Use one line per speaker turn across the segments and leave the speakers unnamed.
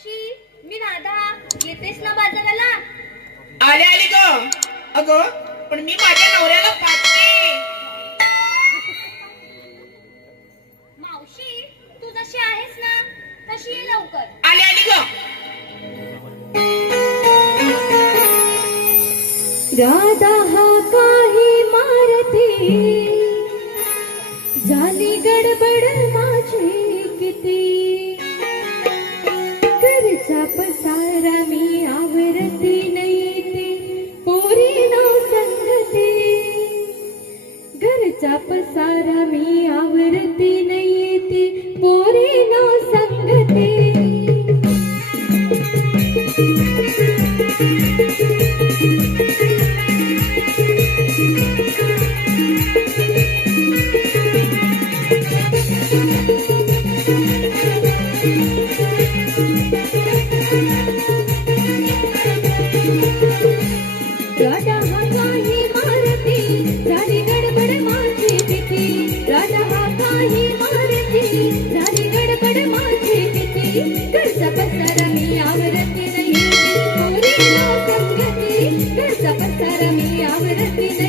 शी मी राधा येतेस ना बाजाराला?
आले आले ग. अग पण मी माझ्या नवऱ्याला पाठते
मावशी तू जशी आहेस ना तशी ये लवकर.
आले आले ग.
राधा हा काही मारती. झाली गडबड माझी किती. i sarami आवरती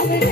হবে